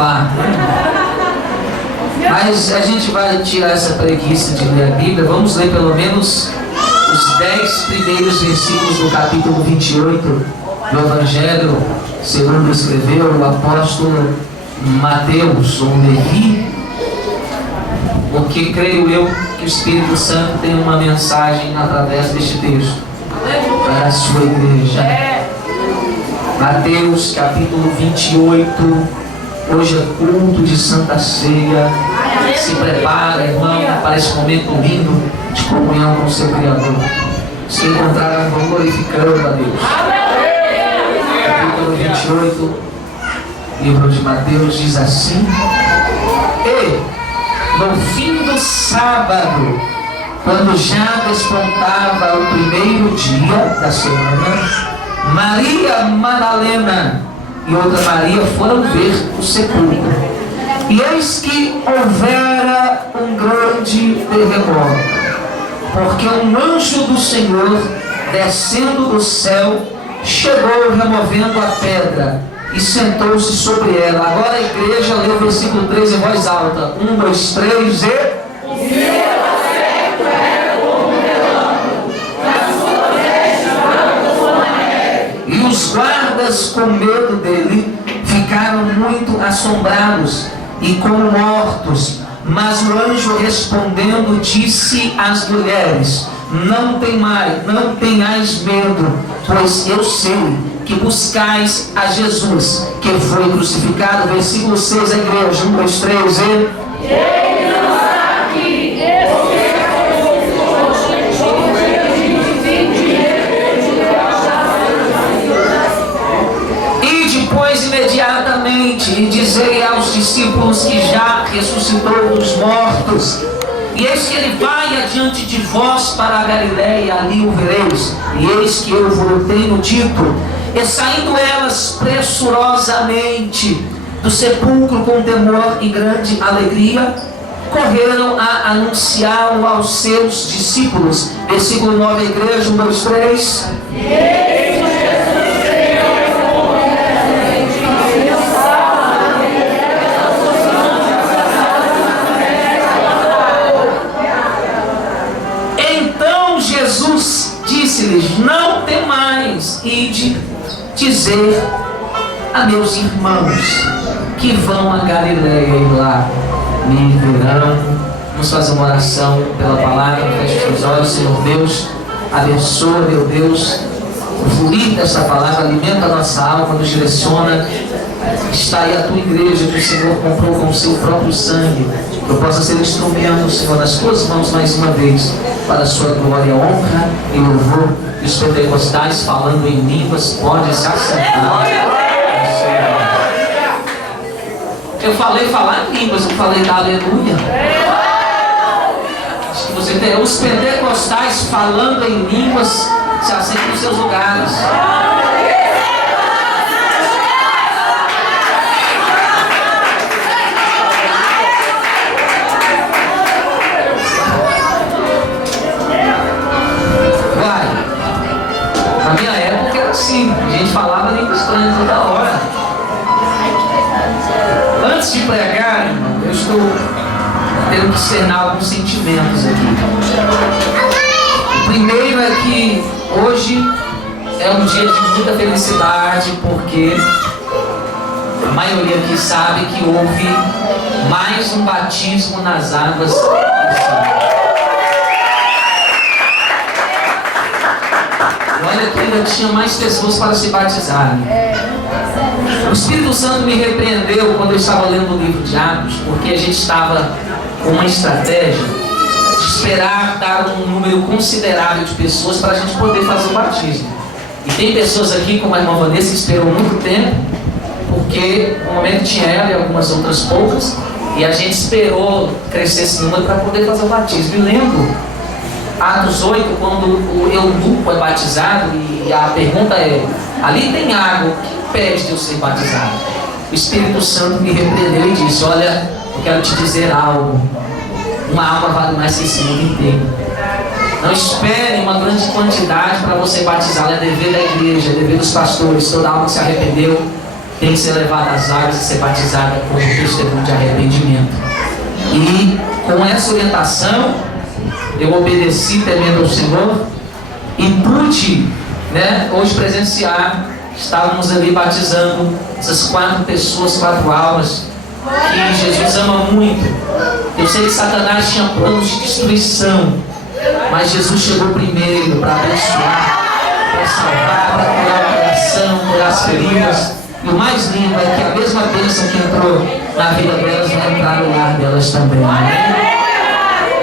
sofá. Mas a gente vai tirar essa preguiça de ler a Bíblia. Vamos ler pelo menos os 10 primeiros versículos do capítulo 28 do Evangelho segundo escreveu o apóstolo Mateus, ou Levi, porque creio eu que o Espírito Santo tem uma mensagem através deste texto para a sua igreja. Mateus capítulo 28. Hoje é culto de Santa Ceia. Se prepara, irmão, para esse momento lindo de comunhão com o seu Criador. Se encontrarão glorificando a Deus. Capítulo 28, livro de Mateus, diz assim: E no fim do sábado, quando já despontava o primeiro dia da semana, Maria Madalena e outra Maria foram ver o sepulcro. E eis que houvera um grande terremoto, porque um anjo do Senhor, descendo do céu, chegou removendo a pedra e sentou-se sobre ela. Agora a igreja lê o versículo 3 em voz alta. 1, 2, 3 e... O seu aspecto era como um relâmpago, a sua veste branca como a neve. E os guardas, com medo dele, ficaram muito assombrados e como mortos. Mas o anjo respondendo disse às mulheres: não tenhais medo, pois eu sei que buscais a Jesus, que foi crucificado. Versículo 6, a igreja, 1, 2, 3 e... Ele não está aqui, e depois imediatamente e dizei aos discípulos que já ressuscitou dos mortos. E eis que ele vai adiante de vós para a Galiléia, ali o vereis. E eis que eu vos tenho dito. E saindo elas pressurosamente do sepulcro com temor e grande alegria, correram a anunciá-lo aos seus discípulos. Versículo 9, a igreja, 1, 2, 3. Jesus disse-lhes: não temais, ide dizer a meus irmãos que vão a Galiléia e lá me verão. Vamos fazer uma oração pela palavra. Feche os olhos. Senhor Deus, abençoa, meu Deus, o fluir dessa palavra, alimenta a nossa alma, nos direciona. Está aí a tua igreja que o Senhor comprou com o seu próprio sangue. Que eu possa ser instrumento, Senhor, nas tuas mãos mais uma vez, para a sua glória, honra e louvor. E os pentecostais falando em línguas podem se assentar. Eu falei falar em línguas, eu falei da aleluia. Acho que você tem os pentecostais falando em línguas, se assentem nos seus lugares. Na minha época era assim, a gente falava língua estranha toda hora. Antes de pregar, irmão, eu estou tendo que externar alguns sentimentos aqui. O primeiro é que hoje é um dia de muita felicidade, porque a maioria aqui sabe que houve mais um batismo nas águas. Olha que ainda tinha mais pessoas para se batizarem. O Espírito Santo me repreendeu quando eu estava lendo o livro de Atos, porque a gente estava com uma estratégia de esperar dar um número considerável de pessoas para a gente poder fazer o batismo. E tem pessoas aqui, como a irmã Vanessa, que esperou muito tempo, porque no momento tinha ela e algumas outras poucas, e a gente esperou crescer esse número para poder fazer o batismo. E lembro Atos 8, quando o eunuco é batizado, e a pergunta é: ali tem água, o que impede de eu ser batizado? O Espírito Santo me repreendeu e disse: olha, eu quero te dizer algo. Uma alma vale mais que esse mundo inteiro. Não espere uma grande quantidade para você batizá-la. É dever da igreja, é dever dos pastores. Toda alma que se arrependeu tem que ser levada às águas e ser batizada com o testemunho de arrependimento. E com essa orientação, eu obedeci temendo ao Senhor e pude, hoje presenciar. Estávamos ali batizando essas 4 pessoas, 4 almas, que Jesus ama muito. Eu sei que Satanás tinha planos de destruição, mas Jesus chegou primeiro para abençoar, para salvar, para curar o coração, curar as feridas. E o mais lindo é que a mesma bênção que entrou na vida delas vai entrar no lar delas também.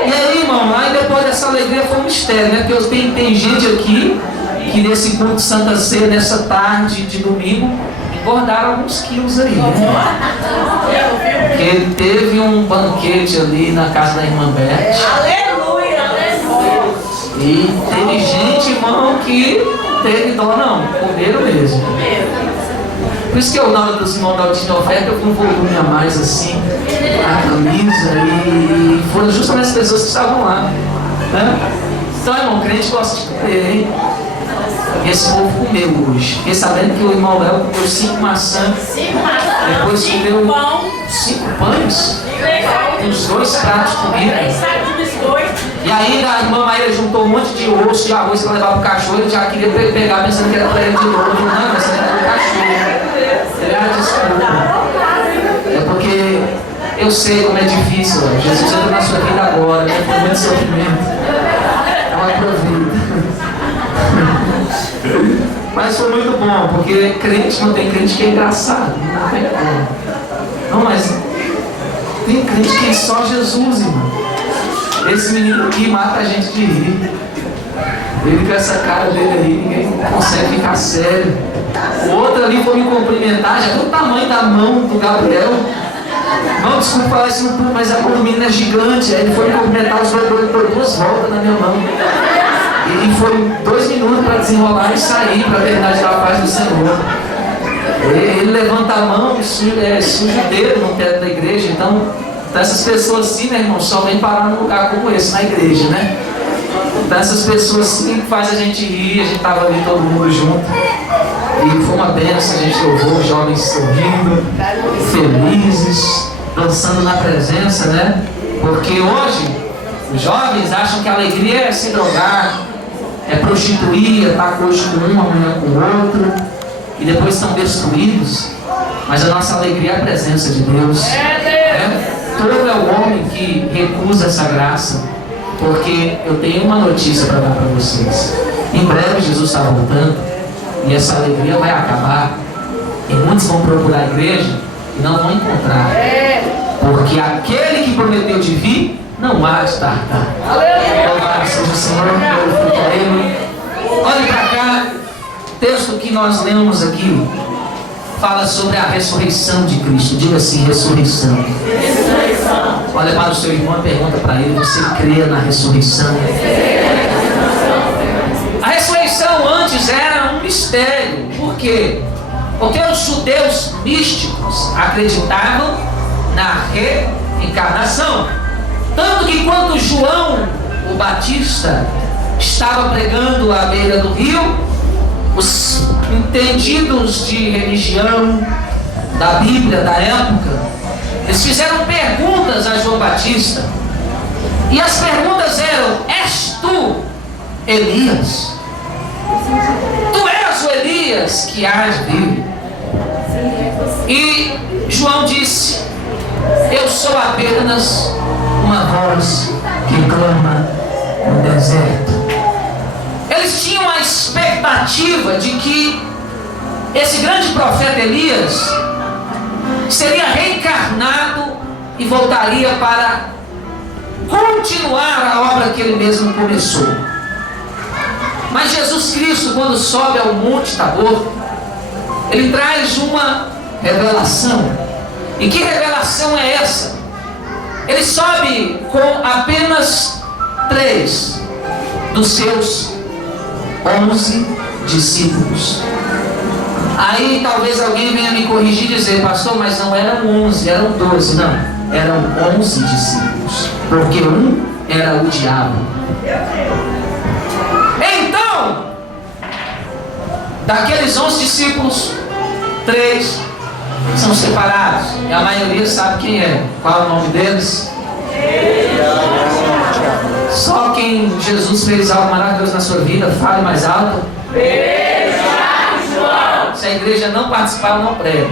E aí, irmão, aí depois dessa alegria foi um mistério, né? Porque tem gente aqui que nesse culto de Santa Ceia, nessa tarde de domingo, engordaram alguns quilos aí, né? Porque teve um banquete ali na casa da irmã Beth. Aleluia, aleluia. E teve gente, irmão, que teve dó não, comeram mesmo. Por isso que eu, na hora dos irmãos da última oferta, eu fui um volume a mais assim, a camisa, e foram justamente as pessoas que estavam lá, né? Então, irmão, crente gosta de comer, hein? Esse povo comeu hoje. Fiquei sabendo que o irmão Léo comeu 5 maçãs. Depois comeu 5 pães. Uns 2 pratos de comida. E ainda a irmã Maíra juntou um monte de osso de arroz para levar para o cachorro. Ele já queria pegar pensando que era para ele de novo. Não, mas era para o cachorro. Desculpa. É porque eu sei como é difícil. Jesus entra na sua vida agora, né? Foi muito sofrimento. Então aproveita. Mas foi muito bom, porque crente não tem crente que é engraçado, não tem como. Não, mas tem crente que é só Jesus, irmão. Esse menino aqui mata a gente de rir. Ele com essa cara dele aí, ninguém consegue ficar sério. O outro ali foi me cumprimentar, já viu o tamanho da mão do Gabriel? Não, desculpa falar isso no público, mas a mão do menino é gigante. Aí ele foi me cumprimentar, os dois deu 2 voltas na minha mão. E foi 2 minutos para desenrolar e sair para a verdade da paz do Senhor. Ele levanta a mão e suja o dedo no teto da igreja. Então essas pessoas assim, né, irmão, só vem parar num lugar como esse, na igreja, né? Então essas pessoas assim que faz a gente rir, a gente estava ali todo mundo junto. E foi uma bênção, a gente louvou os jovens sorrindo, felizes, dançando na presença, né? Porque hoje os jovens acham que a alegria é se drogar, é prostituir, é estar hoje com um, amanhã com o outro, e depois estão destruídos. Mas a nossa alegria é a presença de Deus. Todo é o homem que recusa essa graça, porque eu tenho uma notícia para dar para vocês. Em breve Jesus está voltando, e essa alegria vai acabar, e muitos vão procurar a igreja e não vão encontrar, porque aquele que prometeu de vir não há de tardar. Louvado seja o Senhor, glorifique a Ele. Olhe para cá, o texto que nós lemos aqui fala sobre a ressurreição de Cristo. Diga assim: ressurreição. Olha para o seu irmão e pergunta para ele: você crê na ressurreição? A ressurreição antes era um mistério. Por quê? Porque os judeus místicos acreditavam na reencarnação. Tanto que quando João o Batista estava pregando à beira do rio, os entendidos de religião, da Bíblia da época, eles fizeram perguntas a João Batista. E as perguntas eram: és tu Elias? Tu és o Elias que há de vir? E João disse: eu sou apenas uma voz que clama no deserto. Eles tinham a expectativa de que esse grande profeta Elias seria reencarnado e voltaria para continuar a obra que ele mesmo começou. Mas Jesus Cristo, quando sobe ao Monte Tabor, ele traz uma revelação. E que revelação é essa? Ele sobe com apenas 3 dos seus 11 discípulos. Aí talvez alguém venha me corrigir e dizer: pastor, mas não eram 11, eram 12. Não, eram 11 discípulos, porque um era o diabo. Então, daqueles 11 discípulos, 3 são separados. E a maioria sabe quem é. Qual é o nome deles? Só quem Jesus fez algo maravilhoso na sua vida, fale mais alto. Se a igreja não participar, eu não prego.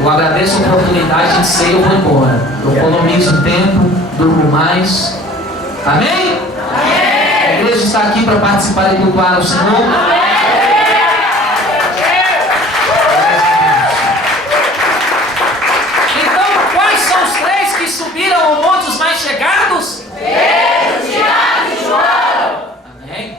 Eu agradeço a oportunidade de ser, eu vou embora. Eu economizo tempo, durmo mais. Amém? A igreja está aqui para participar e cultuar o Senhor. Subiram ao monte os mais chegados? Pedro, Tiago e João. Amém?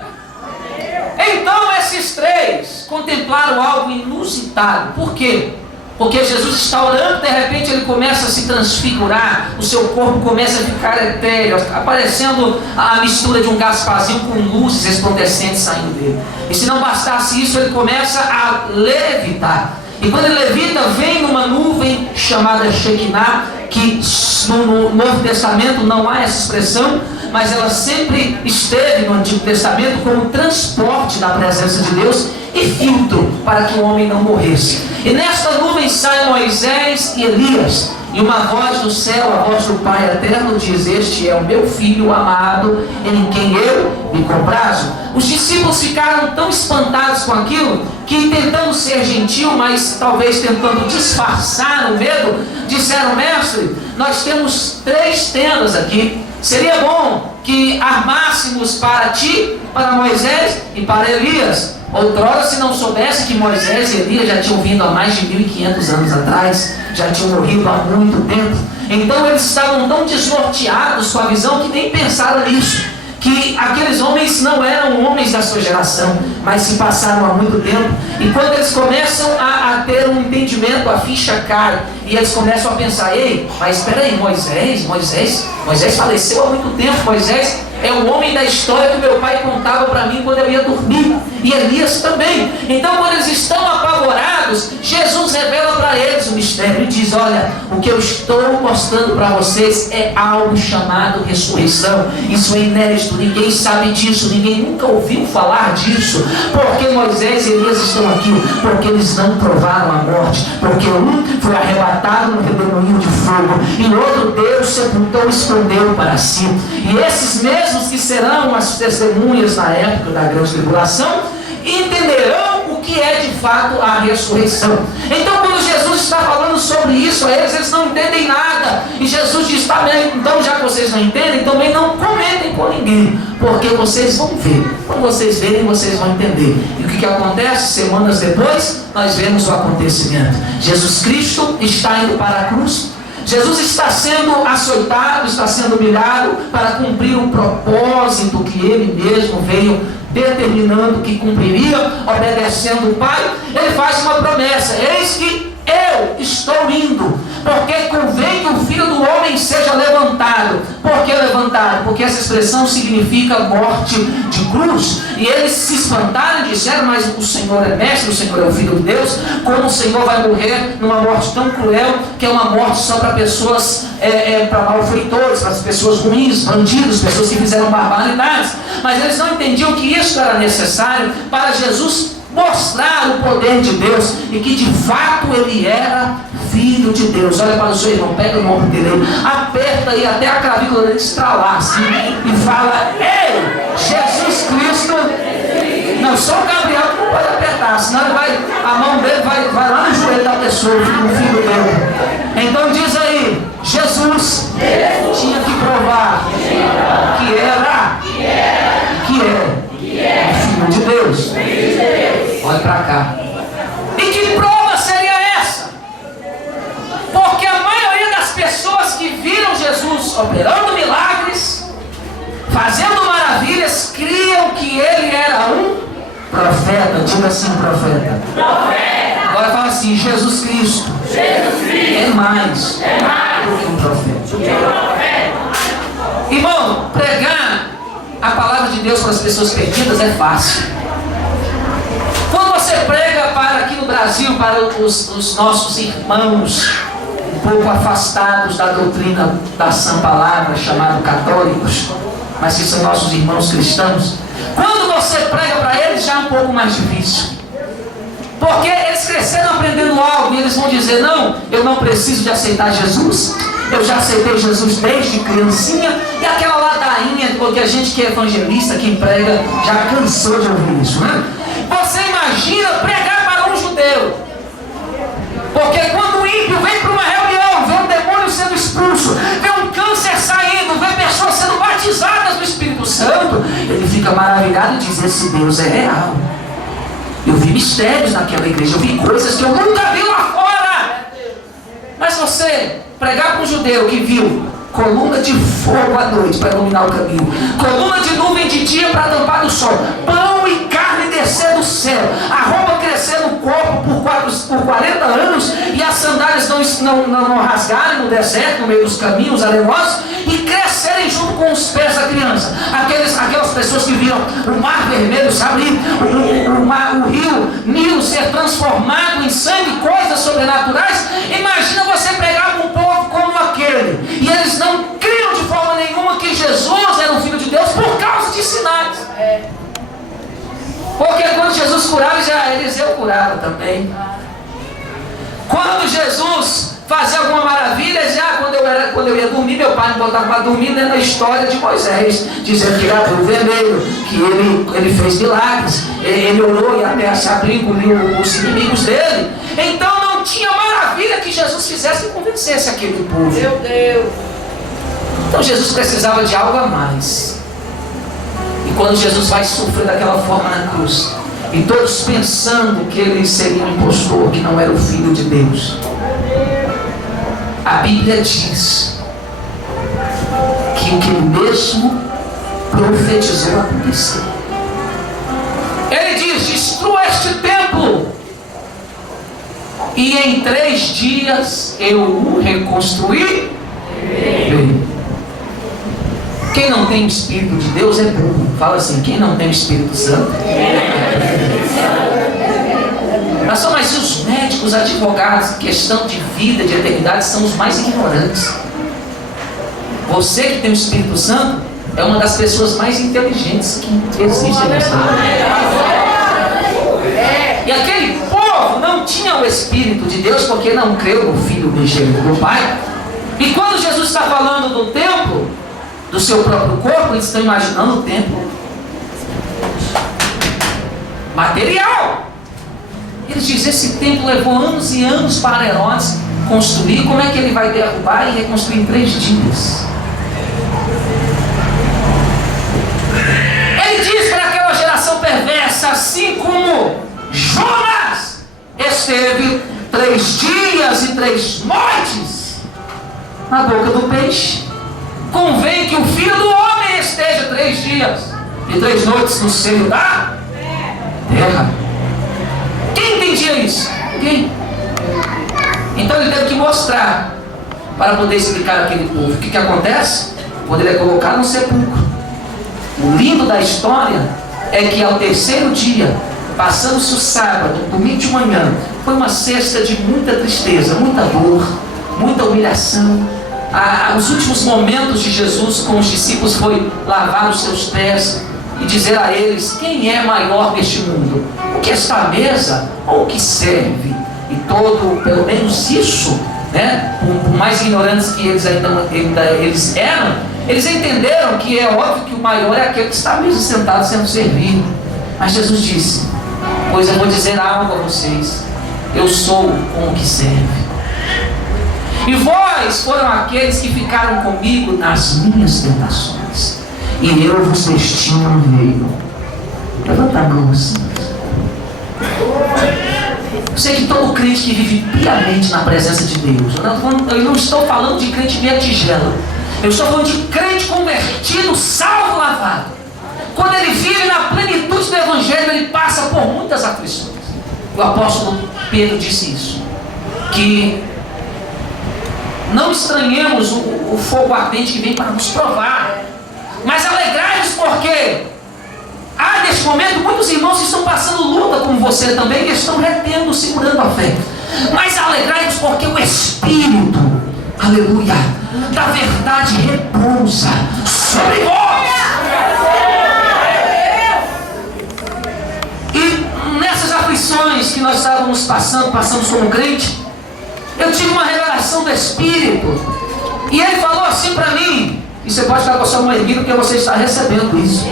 Então esses três contemplaram algo inusitado. Por quê? Porque Jesus está orando, de repente ele começa a se transfigurar, o seu corpo começa a ficar etéreo, aparecendo a mistura de um Gasparzinho com luzes resplandecentes saindo dele. E se não bastasse isso, ele começa a levitar. E quando ele levita, vem numa nuvem chamada Shekinah, que no Novo Testamento não há essa expressão, mas ela sempre esteve no Antigo Testamento como transporte da presença de Deus e filtro para que o homem não morresse. E nesta nuvem saem Moisés e Elias, e uma voz do céu, a voz do Pai eterno, diz: este é o meu filho amado, em quem eu me comprazo. Os discípulos ficaram tão espantados com aquilo, que tentando ser gentil, mas talvez tentando disfarçar o medo, disseram: mestre, nós temos 3 tendas aqui, seria bom que armássemos para ti, para Moisés e para Elias. Outrora, se não soubesse que Moisés e Elias já tinham vindo há mais de 1500 anos atrás, já tinham morrido há muito tempo, então eles estavam tão desnorteados com a visão que nem pensaram nisso, que aqueles homens não eram homens da sua geração, mas se passaram há muito tempo. E quando eles começam a ter um entendimento, a ficha cai, e eles começam a pensar: ei, mas espera aí, Moisés faleceu há muito tempo. Moisés é o homem da história que meu pai contava para mim quando eu ia dormir, e Elias também. Então, quando eles estão apavorados, Jesus revela para eles o mistério e diz: olha, o que eu estou mostrando para vocês é algo chamado ressurreição. Isso é inédito, ninguém sabe disso, ninguém nunca ouviu falar disso. Porque Moisés e Elias estão aqui? Porque eles não provaram a morte, porque um foi arrebatado no redemoinho de fogo, e o outro Deus sepultou e escondeu para si. E esses mesmos que serão as testemunhas na época da grande tribulação entenderão o que é de fato a ressurreição. Então, quando Jesus está falando sobre isso a eles não entendem nada, e Jesus diz: tá bem, então já que vocês não entendem, também não comentem com ninguém, porque vocês vão ver. Quando vocês verem, vocês vão entender. E o que acontece? Semanas depois, nós vemos o acontecimento. Jesus Cristo está indo para a cruz. Jesus está sendo açoitado, está sendo humilhado para cumprir o propósito que ele mesmo veio determinando que cumpriria, obedecendo o Pai. Ele faz uma promessa: eis que eu estou indo, porque convém que o Filho do Homem seja levantado. Por que levantado? Porque essa expressão significa morte de cruz. E eles se espantaram e disseram: mas o Senhor é mestre, o Senhor é o Filho de Deus, como o Senhor vai morrer numa morte tão cruel, que é uma morte só para pessoas, para malfeitores, para as pessoas ruins, bandidos, pessoas que fizeram barbaridades. Mas eles não entendiam que isso era necessário para Jesus mostrar o poder de Deus e que de fato ele era Filho de Deus. Olha para o seu irmão, pega o nome dele, aperta aí até a clavícula dele estralar assim, e fala: ei, Jesus Cristo. Não, só o Gabriel que não pode apertar, senão a mão dele vai lá no joelho da pessoa, o filho dele. Então diz aí: Jesus tinha que provar que era e que é Filho de Deus. Olha para cá. E que prova seria essa? Porque a maioria das pessoas que viram Jesus operando milagres, fazendo maravilhas, criam que ele era um profeta. Diga assim: profeta. Agora fala assim: Jesus Cristo é mais do que um profeta. Irmão, pregar a palavra de Deus para as pessoas perdidas é fácil. Quando você prega para aqui no Brasil, para os nossos irmãos um pouco afastados da doutrina da sã palavra, chamados católicos, mas que são nossos irmãos cristãos, quando você prega para eles já é um pouco mais difícil. Porque eles cresceram aprendendo algo e eles vão dizer: não, eu não preciso de aceitar Jesus. Eu já aceitei Jesus desde criancinha. E aquela ladainha, porque a gente que é evangelista, que prega, já cansou de ouvir isso, né? Você imagina pregar para um judeu. Porque quando o ímpio vem para uma reunião, vê um demônio sendo expulso, vê um câncer saindo, vê pessoas sendo batizadas no Espírito Santo, ele fica maravilhado e diz: esse Deus é real. Eu vi mistérios naquela igreja, eu vi coisas que eu nunca vi lá fora. Mas você pregar para um judeu que viu coluna de fogo à noite para iluminar o caminho, coluna de nuvem de dia para tampar do sol, pão e carne descer do céu, a roupa crescer no corpo por 40 anos e as sandálias não rasgarem no deserto, no meio dos caminhos arenosos, e crescerem junto com os pés da criança. Aquelas pessoas que viram o mar vermelho se abrir, o rio Nilo ser transformado em sangue, coisas sobrenaturais. Imagina você pregar para um povo como aquele, e eles não criam de forma nenhuma que Jesus era o Filho de Deus por causa de sinais. Porque quando Jesus curava, já Eliseu curava também. Quando Jesus fazia alguma maravilha, já quando eu ia dormir, meu pai me botava para dormir, né, na história de Moisés, dizendo que era o vermelho, que ele fez milagres, ele orou e até se abriu, engoliu os inimigos dele. Então não tinha maravilha que Jesus fizesse e convencesse aquele povo. Meu Deus! Então Jesus precisava de algo a mais. E quando Jesus vai sofrer daquela forma na cruz, e todos pensando que ele seria um impostor, que não era o Filho de Deus, a Bíblia diz que o que ele mesmo profetizou aconteceu. Ele diz: destrua este templo, e em 3 dias eu o reconstruirei. Quem não tem o Espírito de Deus é burro. Fala assim: quem não tem o Espírito Santo mas só mais os médicos, os advogados, questão de vida, de eternidade, são os mais ignorantes. Você que tem o Espírito Santo é uma das pessoas mais inteligentes que existe nessa terra. E aquele povo não tinha o Espírito de Deus porque não creu no Filho unigênito do Pai. E quando Jesus está falando do templo, do seu próprio corpo, eles estão imaginando o templo material. Eles dizem: esse templo levou anos e anos para Herodes construir, como é que ele vai derrubar e reconstruir em 3 dias? Ele diz para aquela geração perversa: assim como Jonas esteve 3 dias e 3 noites na boca do peixe, convém que o Filho do Homem esteja 3 dias e 3 noites no seio da terra. Quem entendia isso? Ninguém. Então ele teve que mostrar para poder explicar àquele povo. O que acontece? Quando ele é colocado no sepulcro, o lindo da história é que ao 3º dia, passando-se o sábado, domingo de manhã, foi uma sexta de muita tristeza, muita dor, muita humilhação. Os últimos momentos de Jesus com os discípulos foi lavar os seus pés e dizer a eles: quem é maior neste mundo? O que está à mesa ou o que serve? E pelo menos isso, né, por mais ignorantes que eles eles eram, eles entenderam que é óbvio que o maior é aquele que está à mesa sentado sendo servido. Mas Jesus disse: pois eu vou dizer algo a vocês, eu sou o que serve. E vós foram aqueles que ficaram comigo nas minhas tentações, e eu vos destino um reino. Levanta a mão assim. Eu sei que todo crente que vive piamente na presença de Deus, eu não estou falando de crente meia tigela, eu estou falando de crente convertido, salvo, lavado. Quando ele vive na plenitude do Evangelho, ele passa por muitas aflições. O apóstolo Pedro disse isso, que não estranhemos o fogo ardente que vem para nos provar, mas alegrai-nos, porque há neste momento muitos irmãos que estão passando luta como você também, que estão retendo, segurando a fé. Mas alegrai-nos porque o Espírito, aleluia, da verdade repousa sobre vós. E nessas aflições aflições que nós estávamos passamos como crente, eu tive uma revelação do Espírito. E ele falou assim para mim, e você pode ficar com a sua mão erguida porque você está recebendo isso.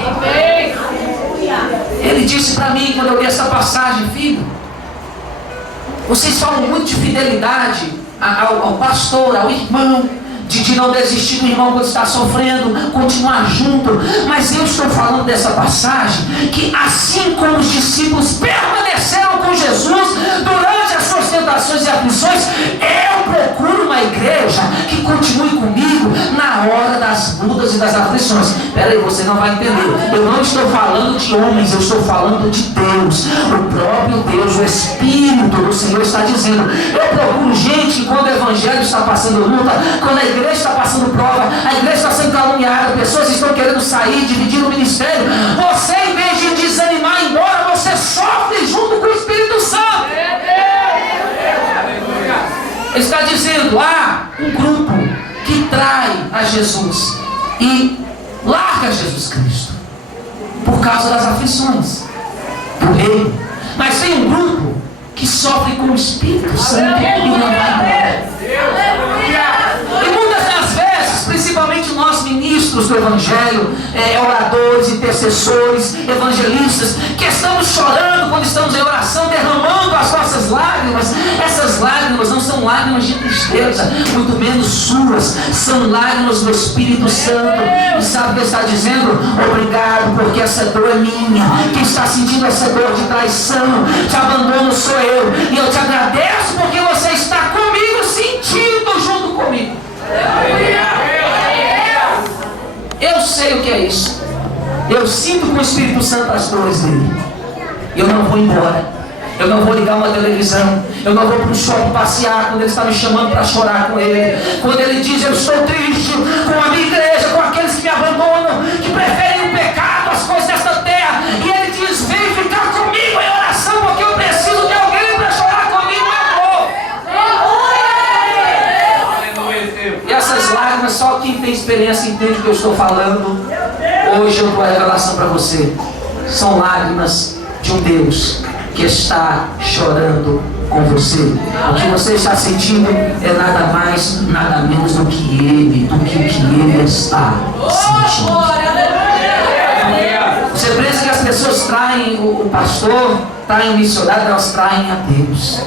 Ele disse para mim, quando eu li essa passagem: filho, vocês falam muito de fidelidade ao pastor, ao irmão, de não desistir do irmão quando está sofrendo, continuar junto. Mas eu estou falando dessa passagem, que assim como os discípulos permaneceram com Jesus durante as suas tentações e aflições, eu procuro uma igreja que continue comigo na hora das lutas e das aflições. Espera aí, você não vai entender. Eu não estou falando de homens, eu estou falando de Deus. O próprio Deus, o Espírito do Senhor está dizendo: eu procuro gente que, quando o Evangelho está passando luta, quando a igreja está passando prova, a igreja está sendo caluniada, pessoas estão querendo sair, dividir o ministério, você, em vez de desanimar, embora, você sofre junto com o Espírito Santo. Ele está dizendo: há um grupo que trai a Jesus e larga Jesus Cristo por causa das aflições do reino. Mas tem um grupo que sofre com o Espírito Santo e não vai embora. E muitas das vezes, principalmente nós ministros do Evangelho, oradores, intercessores, evangelistas, que estamos chorando quando estamos em oração, derramando as nossas lágrimas. Essas lágrimas não são lágrimas de tristeza, muito menos suas, são lágrimas do Espírito Santo. E sabe o que ele está dizendo? Obrigado, porque essa dor é minha. Quem está sentindo essa dor de traição, de abandono, sou eu. E eu te agradeço porque você está comigo, sentindo junto comigo. Eu sei o que é isso. Eu sinto com o Espírito Santo as dores dele. Eu não vou embora. Eu não vou ligar uma televisão. Eu não vou para um shopping passear quando ele está me chamando para chorar com ele. Quando ele diz: eu estou triste com a minha igreja, com aqueles que me abandonam, que preferem o pecado, as coisas desta terra. E ele diz: vem ficar comigo em oração, porque eu preciso de alguém para chorar comigo. E essas lágrimas, só quem tem experiência entende o que eu estou falando. Hoje eu dou a revelação para você. São lágrimas de um Deus que está chorando com você. O que você está sentindo é nada mais, nada menos do que Ele, do que o que Ele está sentindo. Você pensa que as pessoas traem o pastor, traem o missionário, elas traem a Deus.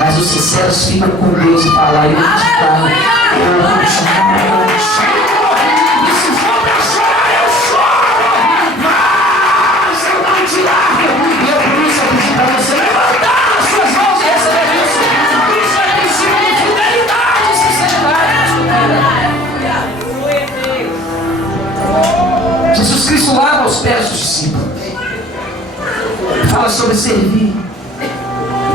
Mas os sinceros ficam com Deus e falam: eu te traio, eu continuo. Jesus Cristo lava os pés dos discípulos, fala sobre servir.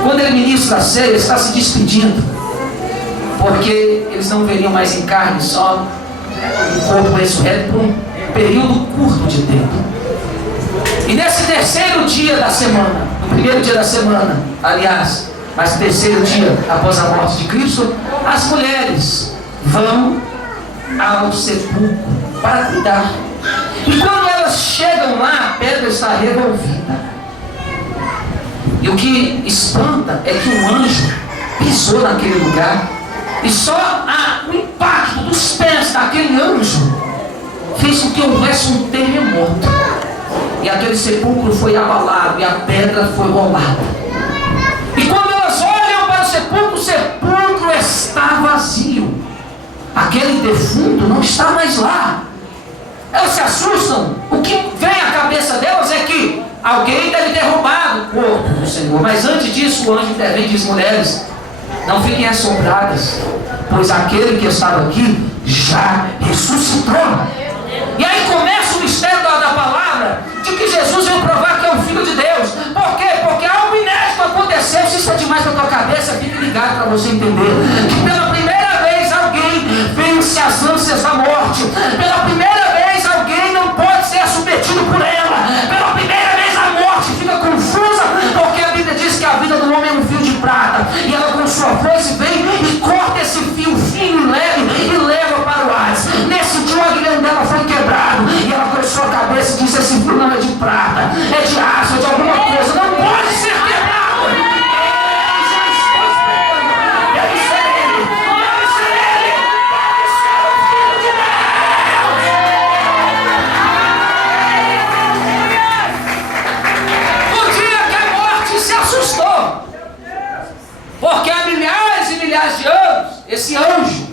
Quando ele ministra a ceia, ele está se despedindo, porque eles não veriam mais em carne só o corpo ressurreto por um período curto de tempo. E nesse terceiro dia da semana, no primeiro dia da semana, aliás, mas no terceiro dia após a morte de Cristo, as mulheres vão ao sepulcro para cuidar. E quando elas chegam lá, a pedra está revolvida. E o que espanta é que um anjo pisou naquele lugar. E só o impacto dos pés daquele anjo fez com que houvesse um terremoto. E aquele sepulcro foi abalado e a pedra foi rolada. E quando elas olham para o sepulcro está vazio. Aquele defunto não está mais lá. Elas se assustam. O que vem à cabeça delas é que alguém deve ter roubado o corpo do Senhor. Mas antes disso, o anjo intervém e diz: mulheres, não fiquem assombradas, pois aquele que estava aqui já ressuscitou. E aí começa o mistério da palavra, de que Jesus veio provar que é o Filho de Deus. Por quê? Porque algo inédito aconteceu. Se isso é demais para a tua cabeça, fique ligado para você entender que pela primeira vez alguém vence as ânsias da morte. Pela primeira vez alguém não pode ser submetido por ela. Pela primeira vez a morte fica confusa, porque a Bíblia diz que a vida do homem é um fio de prata, e ela com sua foice vem e corta esse fio fino e leva para o ar. Nesse dia o aguilhão dela foi quebrado, e ela com sua cabeça disse: esse fio não é de prata, é de aço, é de alguma coisa, não pode ser quebrado. esse anjo,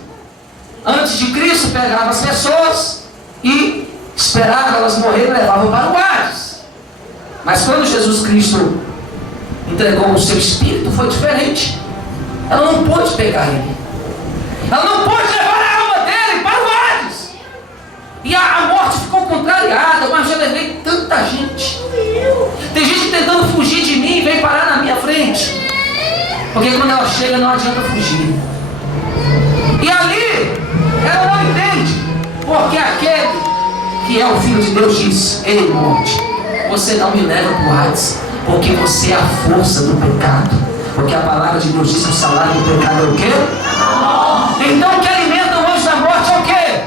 antes de Cristo, pegava as pessoas e esperava elas morrerem e levava para o Hades. Mas quando Jesus Cristo entregou o seu espírito, foi diferente. Ela não pôde pegar ele. Ela não pôde levar a alma dele para o Hades. E a morte ficou contrariada. Mas já levei tanta gente. Tem gente tentando fugir de mim e vem parar na minha frente. Porque quando ela chega não adianta fugir. E ali ela não entende. Porque aquele que é o Filho de Deus diz: ei, morte, você não me leva para o Hades, porque você é a força do pecado. Porque a palavra de Deus diz que o salário do pecado é o quê? Então o que alimenta o anjo da morte é o quê?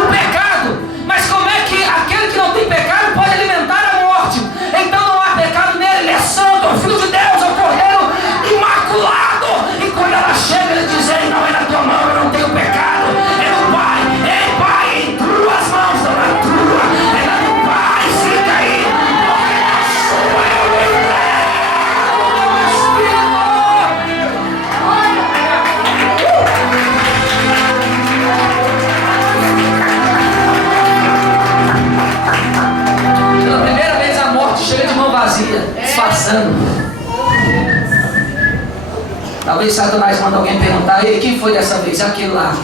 O pecado. Mas como é que aquele que não tem pecado pode alimentar a morte? Então não há pecado nele, ele é santo, é o Filho de Deus, é o Cordeiro imaculado. E quando ela chega, ele diz: ei, não é na tua mão, eu não tenho pecado, é no Pai. Ei, Pai, em tuas mãos, não é tua, é na do Pai, fica aí, porque na sua eu me entrego. Pela primeira vez a morte chega de mão vazia, disfarçando. Talvez Satanás manda alguém perguntar: ei, quem foi dessa vez? É aquele lá.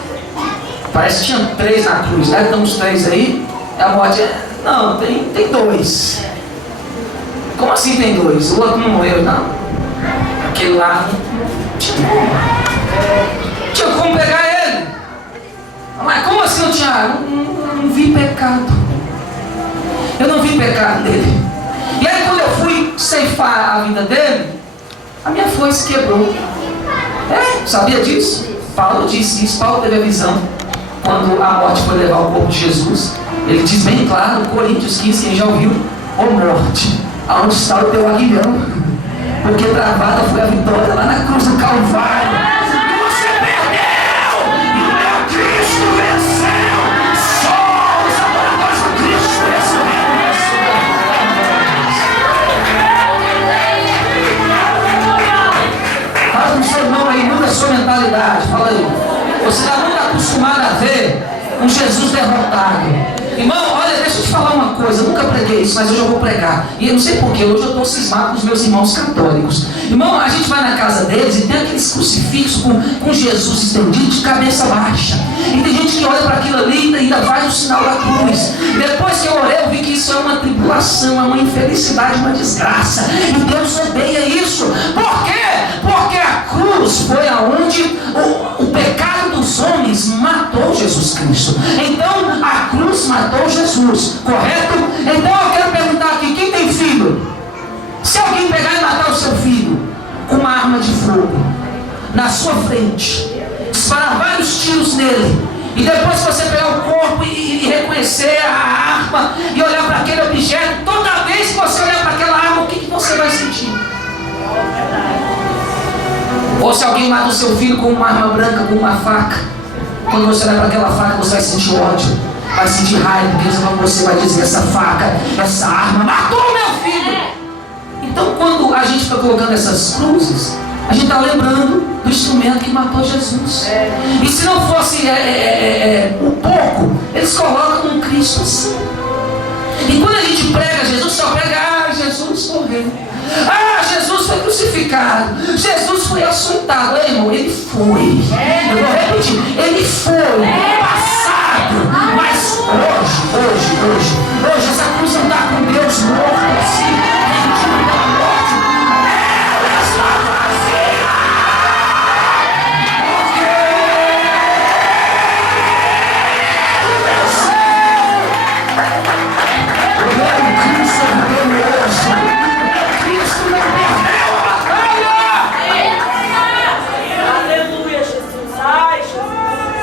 Parece que tinha 3 na cruz, né? Estamos 3 aí. E a morte não, tem 2. Como assim tem 2? O outro não morreu, não. Aquele lá tinha como pegar ele. Mas como assim não tinha? Não vi pecado. Eu não vi pecado dele. E aí quando eu fui ceifar a vida dele, a minha foice quebrou. Sabia disso? Paulo disse isso. Paulo teve a visão quando a morte foi levar o corpo de Jesus. Ele diz bem claro, Coríntios 15, quem já ouviu: ó morte, aonde está o teu aguilhão? Porque travada foi a vitória lá na cruz do Calvário. E você perdeu, e o meu Cristo venceu. Só os adoradores do Cristo ressurreram. Fala com o seu irmão aí, muda a sua mentalidade. Fala aí. Você está muito acostumado a ver um Jesus derrotado. Irmão, olha, deixa eu te falar uma coisa. Eu nunca preguei isso, mas hoje eu vou pregar. E eu não sei porquê, hoje eu estou cismado com os meus irmãos católicos. Irmão, a gente vai na casa deles e tem aqueles crucifixos com Jesus estendido de cabeça baixa. E tem gente que olha para aquilo ali e ainda faz o sinal da cruz. Depois que eu orei, eu vi que isso é uma tribulação, é uma infelicidade, uma desgraça. E Deus odeia isso. Por quê? Porque a cruz foi aonde o pecado dos homens matou Jesus Cristo. Então a cruz matou Jesus, correto? Então eu quero perguntar aqui: quem tem filho? Se alguém pegar e matar o seu filho com uma arma de fogo na sua frente, disparar vários tiros nele, e depois você pegar o corpo e reconhecer a arma e olhar para aquele objeto, toda vez que você olhar para aquela arma, o que você vai sentir? Ou se alguém mata o seu filho com uma arma branca, com uma faca, quando você olhar para aquela faca, você vai sentir ódio, vai sentir raiva, porque você vai dizer: essa faca, essa arma matou meu filho. Então quando a gente está colocando essas cruzes, a gente está lembrando do instrumento que matou Jesus. E se não fosse o pouco, eles colocam um Cristo assim. E quando a gente prega Jesus, só prega: Jesus morreu, Jesus foi crucificado, Jesus foi açoitado. Irmão, ele foi. Eu vou repetir: ele foi passado. Mas hoje essa cruz não está com Deus morto assim, rendido pela morte. Ela está vazia.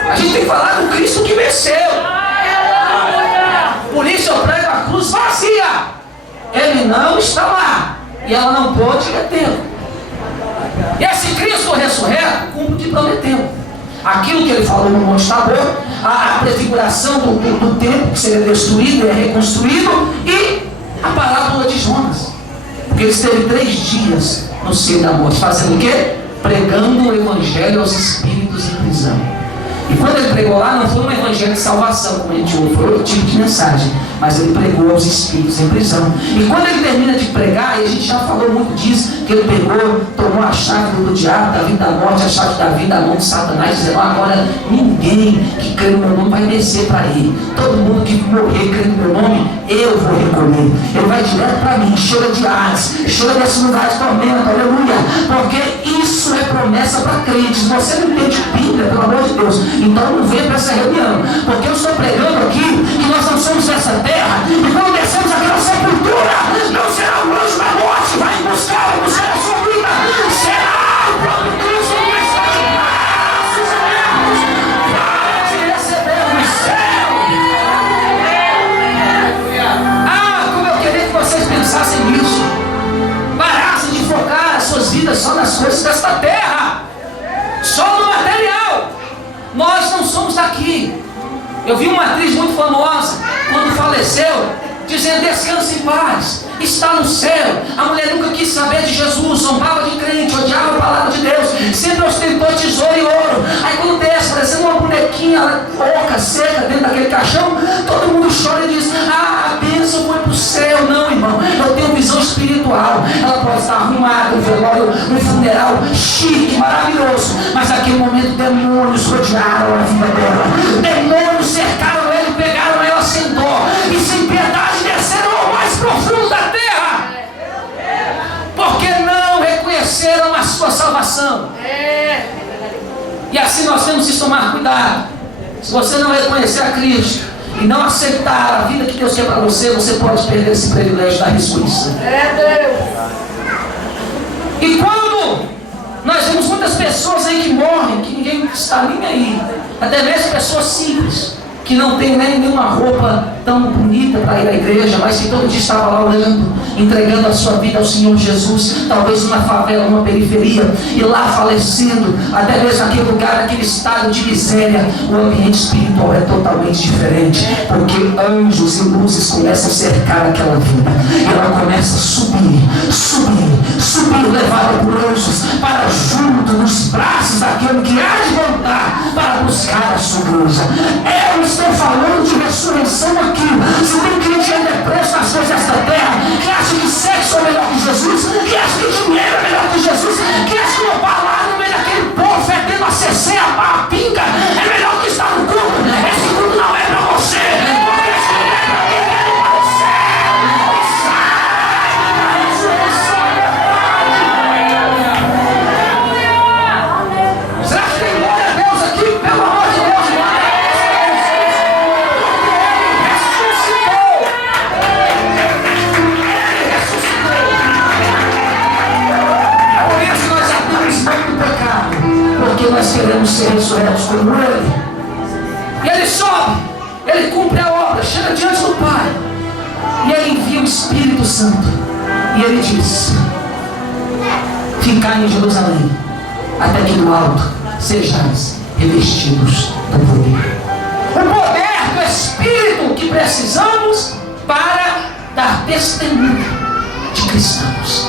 A gente tem que falar do Cristo que venceu. Por isso eu prego a cruz vazia. Ele não está lá e ela não pode detê-lo. E esse Cristo ressurreto cumpre o que prometeu. Aquilo que ele falou no Monte Tabor, a prefiguração do templo que seria destruído e reconstruído, e a parábola de Jonas. Porque ele esteve 3 dias no seio da morte, fazendo o quê? Pregando o evangelho aos espíritos em prisão. prisão. E quando ele pregou lá, não foi um evangelho de salvação, como a gente ouve, foi outro tipo de mensagem, mas ele pregou aos espíritos em prisão. E quando ele termina de pregar, e a gente já falou muito disso, que ele pegou, tomou a chave do diabo, da vida da morte, a chave da vida, a mão de Satanás, dizendo: agora ninguém que crê no meu nome vai descer para ele. Todo mundo que morrer crê no meu nome, eu vou recolher. Ele vai direto para mim, cheira de Hades, cheira desse lugar de tormento, aleluia. Porque isso é promessa para crentes. Você não entende Bíblia, pelo amor de Deus, então não vem para essa reunião, porque eu estou pregando aqui que nós não somos dessa terra, e quando descemos aquela sepultura, não será o anjo da morte que vai buscar a sua vida, será o próprio Cristo que vai estar de braços abertos para te receber no céu. Como eu queria que vocês pensassem nisso, parassem de focar as suas vidas só nas coisas desta terra, só no material. Nós não somos daqui. Eu vi uma atriz muito famosa, quando faleceu, dizendo: descanse em paz, está no céu. A mulher nunca quis saber de Jesus, zombava de crente, odiava a palavra de Deus, sempre ostentou tesouro e ouro. Aí quando desce, parecendo uma bonequinha oca, seca, dentro daquele caixão, todo mundo chora e diz: a bênção foi para o céu. Não, irmão, eu tenho visão espiritual. Ela pode estar arrumada, um velório, um funeral chique, maravilhoso, mas naquele momento demônios rodearam a vida dela, demônios cercaram ela e pegaram ela sem dó e sem piedade, desceram ao mais profundo da terra, porque não reconheceram a sua salvação. E assim nós temos que tomar cuidado. Se você não reconhecer a Cristo e não aceitar a vida que Deus quer para você, você pode perder esse privilégio da ressurreição. E quando nós vemos muitas pessoas aí que morrem, que ninguém está nem aí, até mesmo pessoas simples, que não tem nem nenhuma roupa tão bonita para ir à igreja, mas que todo dia estava lá orando, entregando a sua vida ao Senhor Jesus, talvez numa favela, numa periferia, e lá falecendo, até mesmo naquele lugar, naquele estado de miséria. O ambiente espiritual é totalmente diferente, porque anjos e luzes começam a cercar aquela vida, e ela começa a subir, levada por anjos, para junto nos braços daquele que há de voltar para buscar a sua igreja. Eu estou falando de ressurreição aqui. Se tem crente ainda preso nas coisas desta terra, que acha que sexo é melhor que Jesus, que acha que dinheiro é melhor que Jesus, que acha que uma palavra no meio daquele povo fedendo a CC, a pinga, é melhor que estar no culto, esse culto não é para você, porque esse culto é para quem quer ir para o céu e sai da ressurreição. Será que tem glória a Deus aqui? Pelo amor de Deus, porque nós queremos ser ressurretos como Ele. E Ele sobe, Ele cumpre a obra, chega diante do Pai, e Ele envia o Espírito Santo, e Ele diz: ficai em Jerusalém, até que do alto sejais revestidos do poder. O poder do Espírito que precisamos para dar testemunho de cristãos,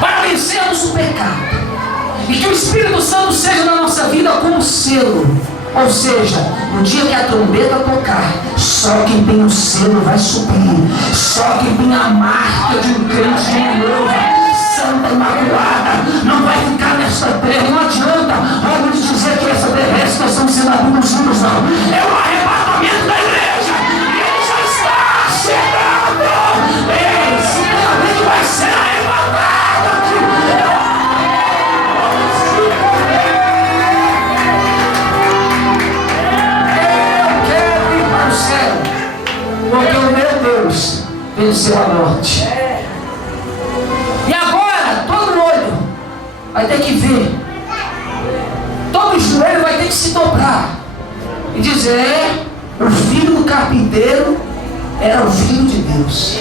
para vencermos o pecado. E que o Espírito Santo seja na nossa vida como selo. Ou seja, no dia que a trombeta tocar, só quem tem o selo vai subir. Só quem tem a marca de um crente de noiva, santa imaculada, não vai ficar nesta terra. Não adianta algo de dizer que essa terrestre nós estamos sendo abduzidos, não. É o arrebatamento da igreja. E ele já está chegando. Esse realmente vai ser arrebatado aqui. Porque o meu Deus venceu a morte. E agora, todo olho vai ter que ver, todo joelho vai ter que se dobrar e dizer: o filho do carpinteiro era o filho de Deus.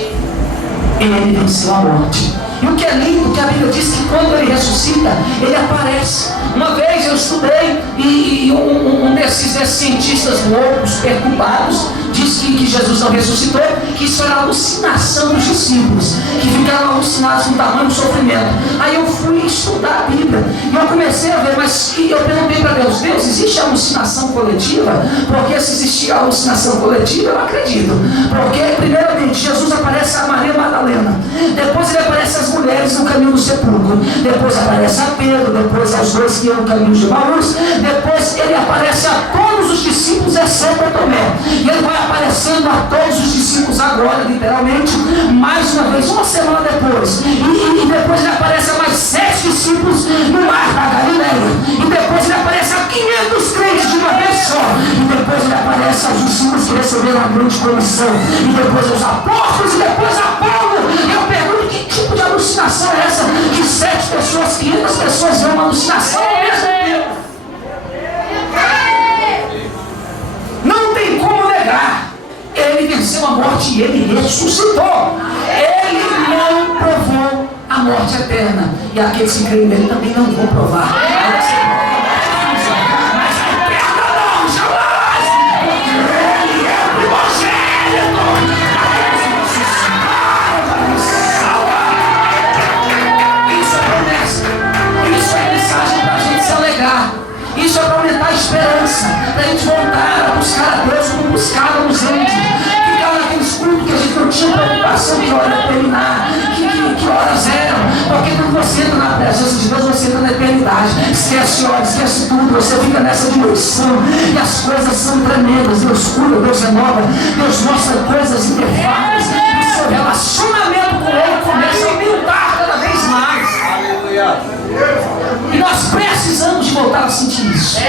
Ele venceu a morte. E o que é lindo, que a Bíblia diz que quando ele ressuscita, ele aparece. Uma vez eu estudei e um desses cientistas loucos, perturbados, diz que Jesus não ressuscitou, que isso era alucinação dos discípulos, que ficaram alucinados com o tamanho do sofrimento. Aí eu fui estudar a Bíblia e eu comecei a ver, mas eu perguntei para Deus, existe alucinação coletiva? Porque se existir alucinação coletiva, eu acredito. Porque primeiramente Jesus aparece a Maria Madalena, depois ele aparece às mulheres no caminho do sepulcro, depois aparece a Pedro, depois aos dois que iam no caminho de Emaús, depois ele aparece a todos os discípulos exceto a Tomé, e ele vai aparecendo a todos os discípulos agora, literalmente, mais uma vez, uma semana depois, e depois ele aparece a mais 7 discípulos no mar da Galileia, e depois ele aparece a 500 crentes de uma vez só, e depois ele aparece aos discípulos que receberam a grande comissão, e depois aos apóstolos, e depois a Paulo. Eu pergunto, que tipo de alucinação é essa? Que 7 pessoas, 500 pessoas vão uma alucinação ao mesmo tempo. Não tem como negar. Ele venceu a morte e ele ressuscitou. Ele não provou a morte eterna. E aqueles que creem nele também não vão provar. Isso é para aumentar a esperança, para a gente voltar a buscar a Deus como buscávamos antes. Ficar naqueles cultos que a gente não tinha preocupação de hora terminar, que horas eram. Porque quando você entra na presença de Deus, você entra na eternidade. Esquece horas, esquece tudo, você fica nessa dimensão. E as coisas são tremendas. Deus cura, Deus renova, Deus mostra coisas inefáveis. E seu relacionamento com Ele começa a aumentar cada vez mais. Aleluia. E nós precisamos de voltar a sentir isso.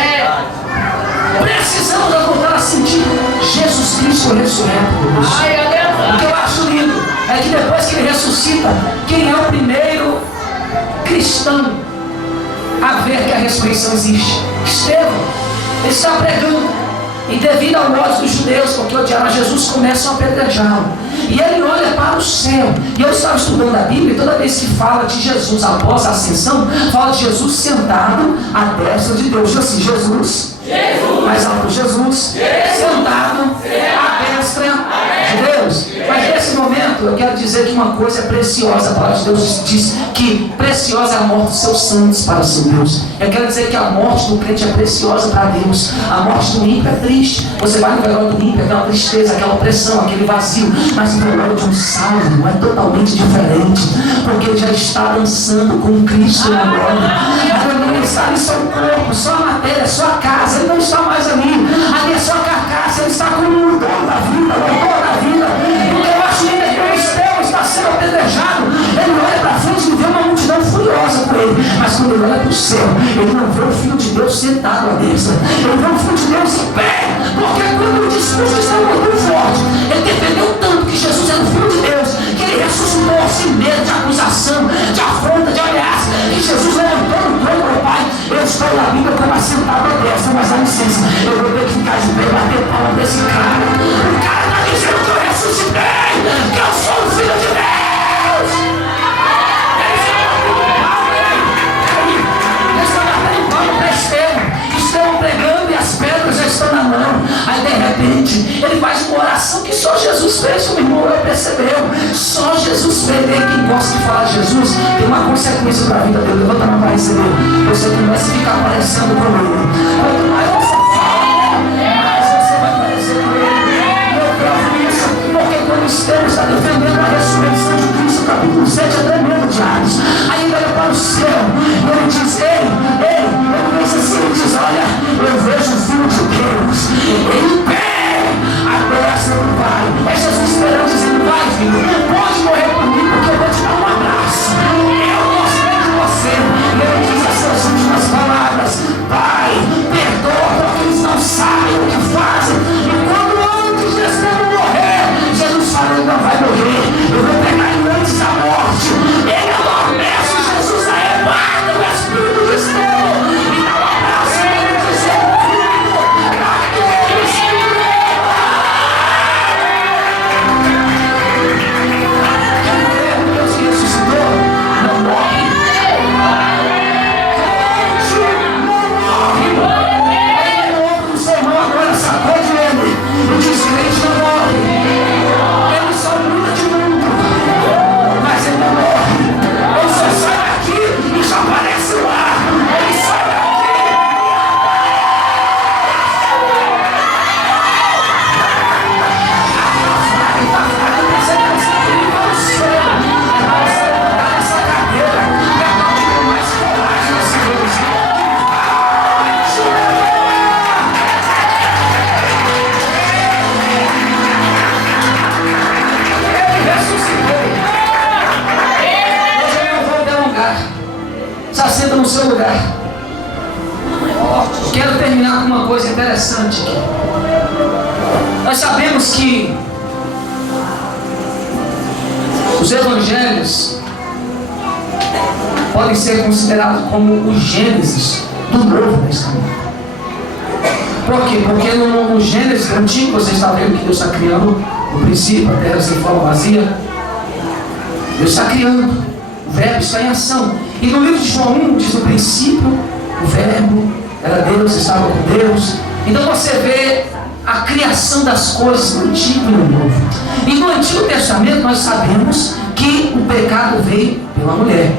Precisamos de voltar a sentir Jesus Cristo ressurreto. O que eu acho lindo é que depois que ele ressuscita, quem é o primeiro cristão a ver que a ressurreição existe? Estevão. Ele está pregando. E devido ao ódio dos judeus, porque odiaram Jesus, começam a apedrejá-lo. E ele olha para o céu. E eu estava estudando a Bíblia, e toda vez que fala de Jesus após a ascensão, fala de Jesus sentado à destra de Deus. Diz assim, Jesus. Mais alto, Jesus. Sentado à destra de Deus. Mas nesse momento eu quero dizer que uma coisa é preciosa. A palavra de Deus diz que preciosa é a morte dos seus santos para o seu Deus. Eu quero dizer que a morte do crente é preciosa para Deus. A morte do ímpio é triste. Você vai no velório do ímpio, aquela tristeza, aquela opressão, aquele vazio. Mas no velório de um salvo é totalmente diferente, porque ele já está dançando com Cristo na glória. Ele está ali só o corpo, só a matéria, só a casa. Ele não está mais ali. Ali é só a carcaça. Ele está como o dono da vida, o autor da vida. O que eu acho lindo é que o Estevão está sendo apedrejado. Ele olha para frente e vê uma multidão furiosa com ele. Mas quando ele olha para o céu, ele não vê o Filho de Deus sentado à mesa. Ele vê o Filho de Deus em pé. Porque quando o discurso estava muito forte, ele defendeu tanto que Jesus era o Filho de Deus, que ele ressuscitou sem medo de acusação, de afronta, de ameaça. E Jesus levantou no trono, meu Pai, eu estou na Bíblia como assentado à destra, mas dá licença, eu vou ter que ficar de pé e bater palma desse cara. O cara está dizendo que eu ressuscitei, que eu sou o Filho de Deus. Eles estão batendo palma para Estevão. Estão pregando e as pedras já estão na mão. Aí de repente ele faz uma oração que só Jesus fez. O irmão percebeu. Só Jesus fez. E quem gosta de falar de Jesus tem uma consequência para a vida dele. Levanta a mão para receber. Você começa a ficar parecendo com ele. Quanto mais você fala, mais você vai parecer com ele. E eu provo isso porque quando Estevão está defendendo a ressurreição de Cristo, capítulo 7 é tremendo, diabos. Aí ele olha para o céu e ele diz: ele começa assim, ele diz: olha, eu vejo o Filho de Deus em pé, a destra do Pai. É Jesus esperando, dizendo: vai, filho, pode morrer por mim, porque eu vou te dar um abraço. Eu gostei de você. E ele diz essas últimas palavras: Pai, perdoa, porque eles não sabem o que fazem. E quando antes de Estevão morrer, Jesus fala: ele não vai morrer, eu vou pegar ele antes da morte. Ele é morrer. senta no seu lugar. Quero terminar com uma coisa interessante aqui. Nós sabemos que os evangelhos podem ser considerados como o Gênesis do Novo Testamento. Por quê? Porque no Gênesis antigo, você está vendo que Deus está criando, no princípio, a terra sem forma vazia. Deus está criando, o verbo está em ação. E no livro de João 1 diz: no princípio, o verbo era Deus, estava com Deus. Então você vê a criação das coisas no Antigo e no Novo. E no Antigo Testamento nós sabemos que o pecado veio pela mulher.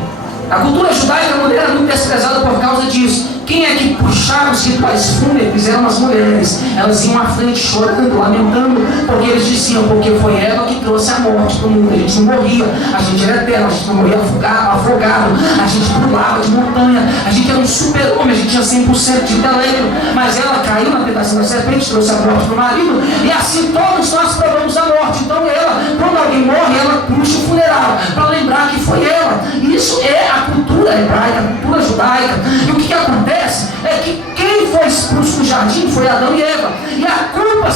A cultura judaica, a mulher era muito desprezada por causa disso. Quem é que puxava os rituais fúnebres eram as mulheres. Elas iam à frente chorando, lamentando, porque eles diziam: porque foi ela que trouxe a morte para o mundo. A gente não morria, a gente era eterno, a gente não morria afogado, a gente pulava de montanha, a gente era um super-homem, a gente tinha 100% de intelecto, mas ela caiu na tentação da serpente, trouxe a morte para o marido, e assim todos nós provamos a morte. Então ela, quando alguém morre, ela puxa o funeral, para lembrar que foi ela. Isso é a cultura hebraica, a cultura judaica. E o que acontece é que quem foi expulso do jardim foi Adão e Eva. E a culpa,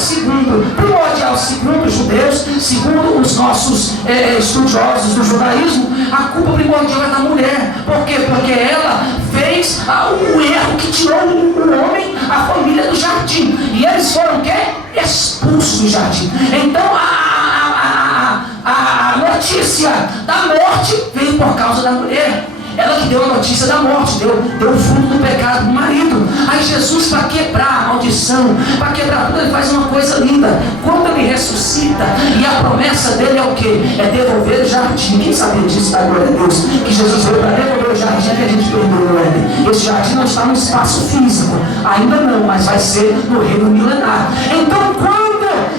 primordial, segundo os judeus, segundo os nossos estudiosos do judaísmo, a culpa primordial é da mulher. Por quê? Porque ela fez o erro que tirou o homem, a família do jardim. E eles foram o quê? Expulsos do jardim. Então a notícia da morte veio por causa da mulher. Ela que deu a notícia da morte, deu o fruto do pecado do marido. Aí Jesus, para quebrar a maldição, para quebrar tudo, ele faz uma coisa linda. Quando ele ressuscita, e a promessa dele é o quê? É devolver o jardim. Quem sabia disso? Da glória a Deus. Que Jesus veio para devolver o jardim que a gente perdeu no Éden. Esse jardim não está no espaço físico, ainda não, mas vai ser no reino milenar. Então, quando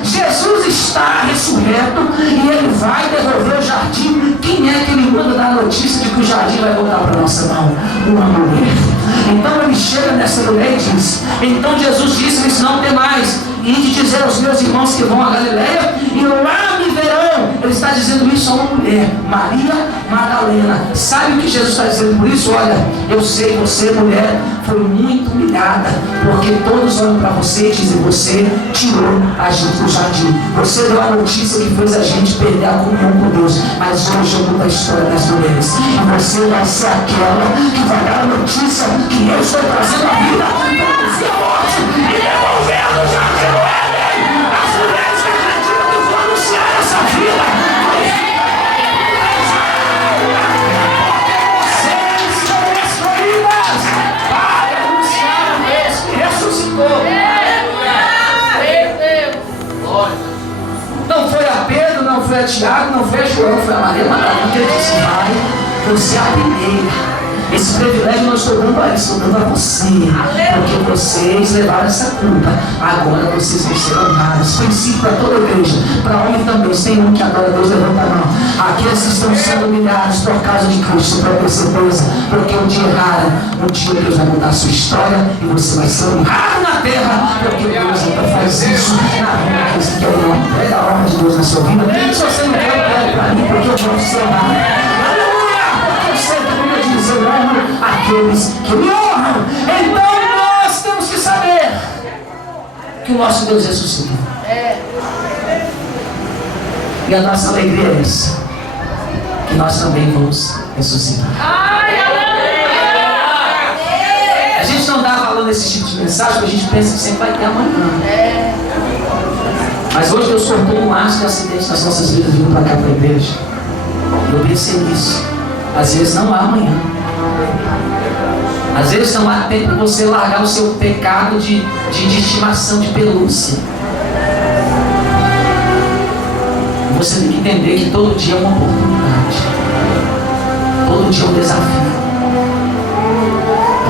Jesus está ressurreto e ele vai devolver o jardim, quem é que ele manda dar a notícia de que o jardim vai voltar para a nossa mão? Uma mulher. Então ele chega nessa mulher e diz: então Jesus disse-lhes: não tem mais, e de dizer aos meus irmãos que vão a Galileia, e lá me verão. Ele está dizendo isso a uma mulher, Maria Madalena. Sabe o que Jesus está dizendo por isso? Olha, eu sei, você, mulher, foi muito humilhada, porque todos olham para você e dizem: você tirou a gente do jardim, você deu a notícia que fez a gente perder a comunhão com Deus. Mas hoje eu mudo a história das mulheres, e você vai ser aquela que vai dar a notícia que eu estou trazendo a vida para você a morte e devolvendo o jardim do Éden. As mulheres que acreditam que vão anunciar essa vida. Vocês são escolhidas para anunciar a vez que ressuscitou. Não foi a Pedro, não foi a Tiago, não foi a João, foi a Maria Madalena que ele disse: vai, você é a primeira. Esse privilégio eu não estou dando a isso, estou dando a você, porque vocês levaram essa culpa. Agora vocês vão ser honrados. Princípio para toda a igreja, para homem também. Se tem um que adora Deus, levanta a mão. Aqueles que estão sendo humilhados por causa de Cristo, para ter certeza, porque um dia erraram, um dia Deus vai mudar a sua história e você vai ser honrado na terra, porque Deus ainda faz isso na vida daqueles que querem honra. Pega a honra de Deus na sua vida. Se você não quer, pega para mim, porque eu vou ser honrado. Eu honro aqueles que me honram. Então nós temos que saber que o nosso Deus ressuscitou. E a nossa alegria é essa, que nós também vamos ressuscitar. A gente não dá valor nesse tipo de mensagem, porque a gente pensa que sempre vai ter amanhã. Mas hoje Deus cortou um laço de acidente nas nossas vidas vindo para cá para a igreja. Eu pensei nisso. Às vezes não há amanhã. Às vezes não há tempo para você largar o seu pecado de estimação, de pelúcia. Você tem que entender que todo dia é uma oportunidade. Todo dia é um desafio.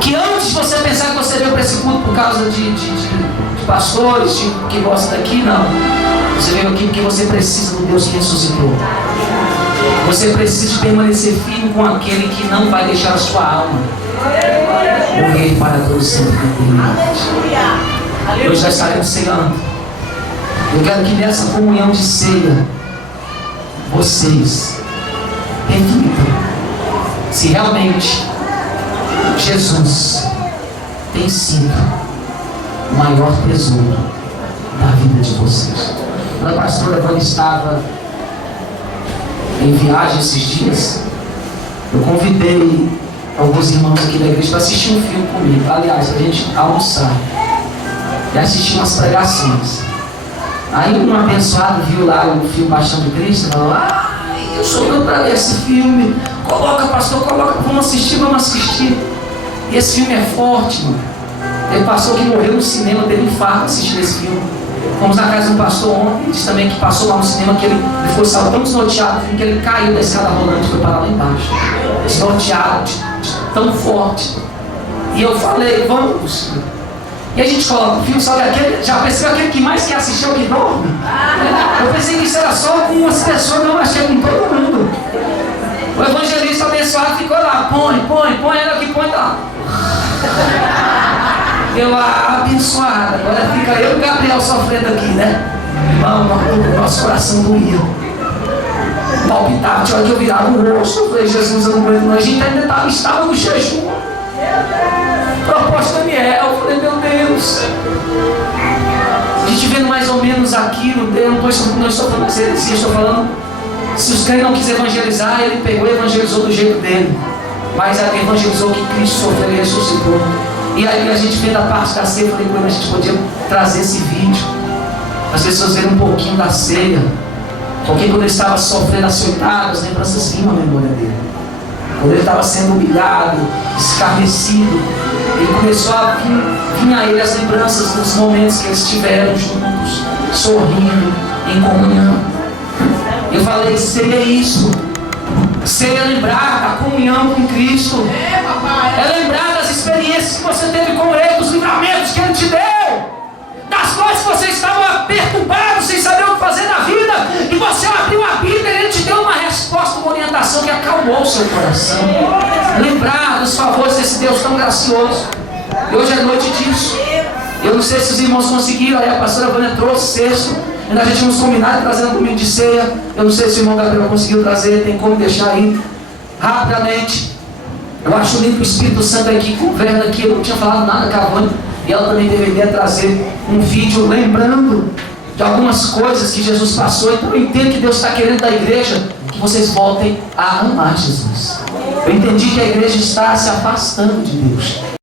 Que antes de você pensar que você veio para esse culto por causa de pastores que gostam daqui, não. Você veio aqui porque você precisa do Deus que ressuscitou. Você precisa permanecer firme com aquele que não vai deixar a sua alma morrer para todos sempre. Hoje já estaremos ceando. Eu quero que nessa comunhão de ceia vocês reflitam se realmente Jesus tem sido o maior tesouro da vida de vocês. Quando a pastora Vânia estava em viagem esses dias, eu convidei alguns irmãos aqui da igreja para assistir um filme comigo. Aliás, a gente almoçar e assistir umas pregações. Aí um abençoado viu lá o filme Paixão de Cristo e falou: eu sou doido para ver esse filme. Coloca, pastor, coloca, vamos assistir. E esse filme é forte, mano. Tem pastor que morreu no cinema, teve infarto assistindo esse filme. Fomos na casa de um pastor ontem, disse também que passou lá no cinema, que ele foi tão desnorteado que ele caiu da escada rolante e foi parar lá embaixo. Desnorteado, tão forte. E eu falei: vamos. E a gente coloca o filme, sabe aquele, já percebeu aquele que mais quer assistir o que dorme? Eu pensei que isso era só com umas pessoas, não, achei com todo mundo. O evangelista abençoado ficou lá: põe, ela que põe lá. Eu, abençoado, agora fica eu e o Gabriel sofrendo aqui, né? Irmão, nosso coração doía. Palpitava, tinha hora que eu virava o rosto. Eu falei: Jesus, eu não aguento, a gente ainda estava no jejum. Proposta Daniel, eu falei: meu Deus. A gente vendo mais ou menos aquilo, eu não estou falando assim, estou falando, se os crentes não quiserem evangelizar, ele pegou e evangelizou do jeito dele. Mas ele evangelizou que Cristo sofreu e ressuscitou. E aí a gente vendo a parte da ceia, eu falei: a gente podia trazer esse vídeo, as pessoas verem um pouquinho da ceia. Porque quando ele estava sofrendo açoitado, as lembranças vinham à memória dele. Quando ele estava sendo humilhado, escarnecido, ele começou a vir a ele as lembranças dos momentos que eles tiveram juntos, sorrindo, em comunhão. Eu falei: ceia é isso. Ceia é lembrar da comunhão com Cristo. É lembrar das experiências que você teve com Ele, dos livramentos que Ele te deu, das coisas que você estava perturbado, sem saber o que fazer na vida, e você abriu a Bíblia e Ele te deu uma resposta, uma orientação que acalmou o seu coração. Lembrar dos favores desse Deus tão gracioso. E hoje é noite disso. Eu não sei se os irmãos conseguiram, aí a pastora Vânia trouxe sexto. Ainda a gente tínhamos combinado de trazer um domingo de ceia. Eu não sei se o irmão Gabriel conseguiu trazer, tem como deixar aí rapidamente. Eu acho lindo que o Espírito Santo aqui governa aqui. Eu não tinha falado nada com a Vânia, e ela também deveria trazer um vídeo lembrando de algumas coisas que Jesus passou. Então eu entendo que Deus está querendo da igreja que vocês voltem a amar Jesus. Eu entendi que a igreja está se afastando de Deus.